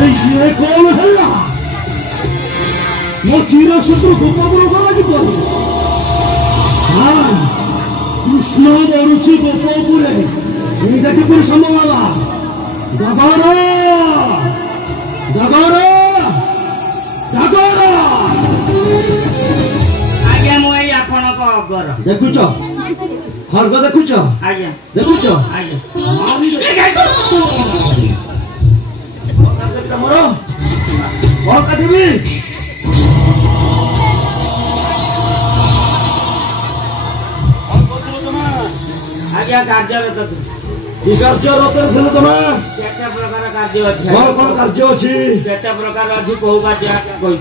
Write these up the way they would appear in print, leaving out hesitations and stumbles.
ये कौन है मो चिर शत्रु गोपपुर गला कि हाँ कृष्ण मरुची गोपपुरे ये किपर संभव जगार जगार जगार आज्ञा मुई आपण को अगर देखुच खर्ग देखुच आज्ञा देखुच आज्ञा मोर कौन काटिबी आज्ञा कार्यरत कि कार्यरत थे तुम केते प्रकार कार्य अछि कौन कौन कार्य अच्छी केते प्रकार अछि कहू कार्य कहि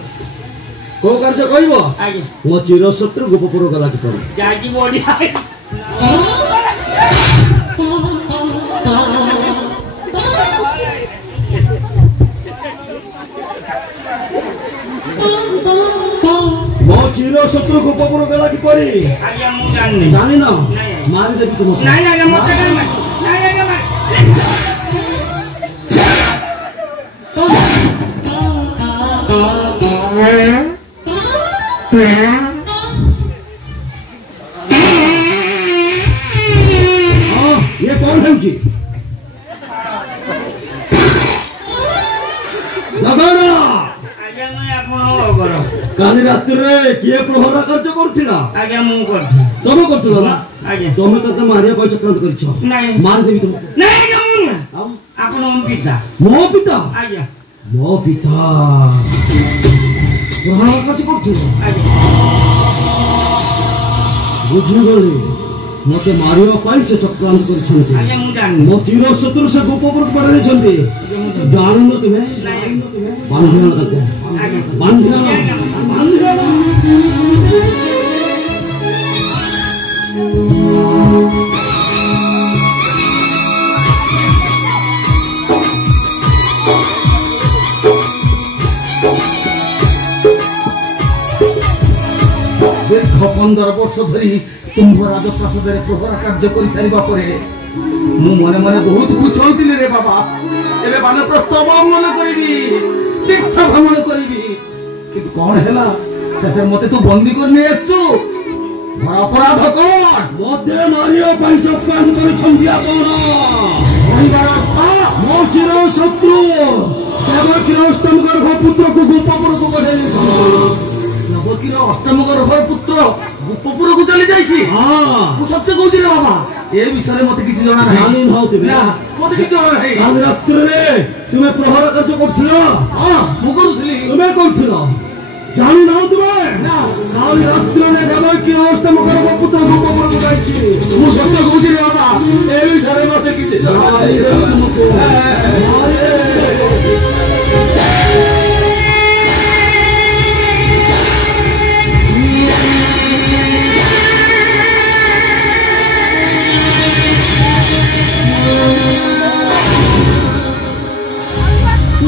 कौ कार्य कहब आज्ञा मो चिर शत्रु गोपपुर गला कि जाई बोली चिर शत्रु गोपपुर गला कि आज्ञा मु जाननी जानी ना मारी देबी तुम नहीं आज्ञा मते नहीं आज्ञा मार ये कौन है जी लगाना आज्ञा मैं आपण अगर काली रात्रि रे किए प्रहरा कार्य करथिला आज्ञा मु करथि तमे करथिला ना आज्ञा तमे तो मारिया कोई चक्रांत करिछो नहीं मार देबी तुम नहीं आज्ञा मु आपण हम पिता मो पिता आज्ञा मो पिता प्रहरा कार्य करथिला आज्ञा बुझी गली मते मारिया पाई से चक्रांत करछन्ती आज्ञा मु जाननी मो चिर शत्रु से गोपपुर पड़े छन्ती जानु न तुम्हें नहीं बांधना करते बांधना दीर्घ 15 वर्ष धरी तुम्भ राजप्रासाद प्रहरा कार्य कर सारिबा परे मु मने मने बहुत खुश होइतिले रे बाबा एबे बानप्रस्थ अवलंबन करिबी तीर्थ भ्रमण करिबी किंतु कौन हैला शेषे मते तू बंदी करने आछू मोर अपराध कोन मते मारिया पाई चक्रांत करिछन्ती आपण परिवार अर्थ मो चिर शत्रु देवकीर अष्टम गर्भ पुत्र को गोपपुर को पठाई नवकीर अष्टम गर्भर पुत्र गोपपुर को चली जाइछि हां मु सत्य कहूछि रे बाबा ए विषय मते किछि जणा नाही जानि न होते ना मते किछि जणा नाही काल रात्रि रे तुमे प्रहरा कार्य करथिलो हां मु करूथली तुमे करथिलो जानि न तुमे ना काल रात्रि रे देवकीर अष्टम गर्भ पुत्र गोपपुर को जाइछि मु सत्य कहूछि रे बाबा ए विषय मते किछि जणा नाही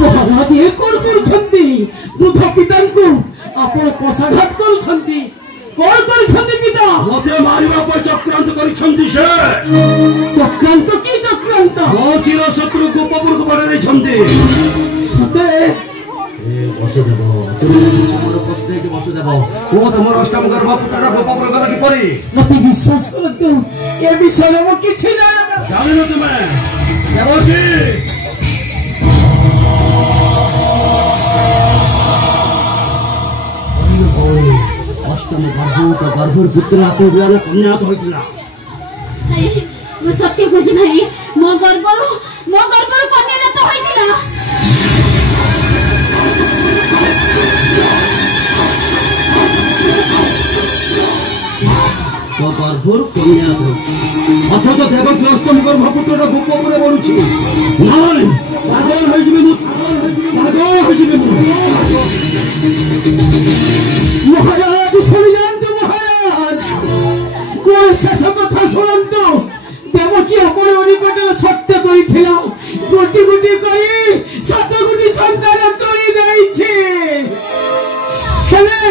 महाराज ये कौन करुछन्ती वृद्ध पिता को आपण कषाघात करुछन्ती कौन करुछन्ती पिता मते मारिबा पर चक्रांत करिछन्ती से चक्रांत की चक्रांत मो चिर शत्रु गोपपुर को पड़े दैछन्ती सते ए वसुदेव तुमर पस्ते के वसुदेव ओ तमर अष्टम गर्भ पुत्र गोपपुर गला कि परी मते विश्वास करतु ए विषय में किछि जाने न तुमे देवकी अष्टम गर्भर पुत्र आते बेला कन्या तो होइतिला अरे वो सत्य खोज भाई मो गर्भर कन्या तो होइतिला तो गर्भर कन्या तो अथच देवकी अष्टम गर्भ पुत्र गोपपुर बढुछि नाही पागल होइजिबे महाराज सुनियंतु महाराज कोई शेष कथा सुनंतु देवकी अपन निकटले सत्य करिथिला गोटी गोटी करी 7 गोटी संतान तोड़ी दैछि हेले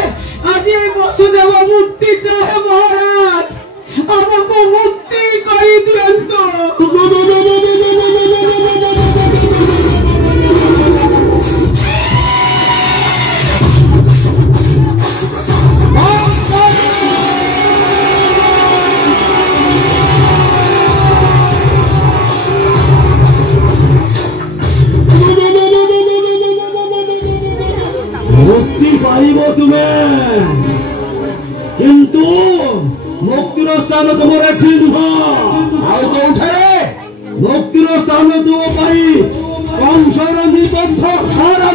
आज वसुदेव मुक्ति चाहे महाराज हमको मुक्ति करी दियंतु পাইব তুমি কিন্তু মুক্তির স্থান তোমার এଠି নୁହଁ ଆଉ କୋଉଠାରେ মুক্তির স্থান তুম পাই কংসর নিবদ্ধ সারা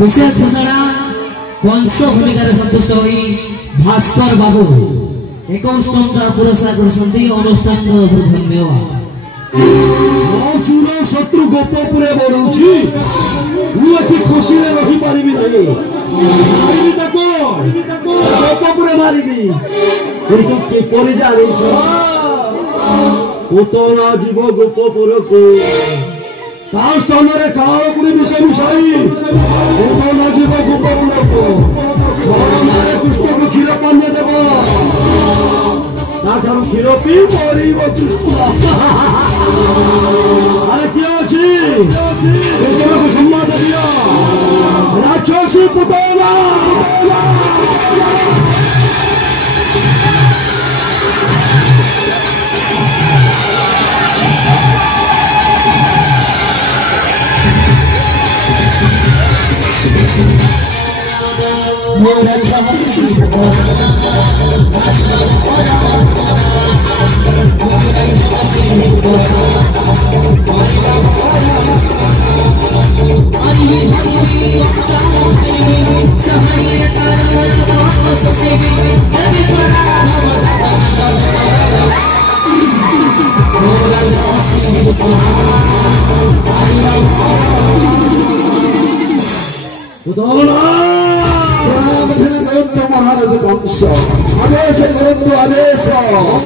विशेष घोषणा कंस भूमिकार सन्तुष्ट होई भास्कर बाबू 21 टଙ୍କା पुरस्कार करछन्ती अनुष्ठान धन्यवाद चूर शत्रु गोपपुरे बढुछि मुझे खुशी रही पारि गोपपुरे मारिबी किपरि जानी पुतना जीव गोपपुर को स्थान में कालकुरी विष मिशाई पुतना जीव गोपपुर को कृष्ण को क्षीर पानी देव क्षीर पी मर कृष्ण अरे क्या अच्छी सम्मान दिया राक्षसी पुतना महाराज कंस आदेश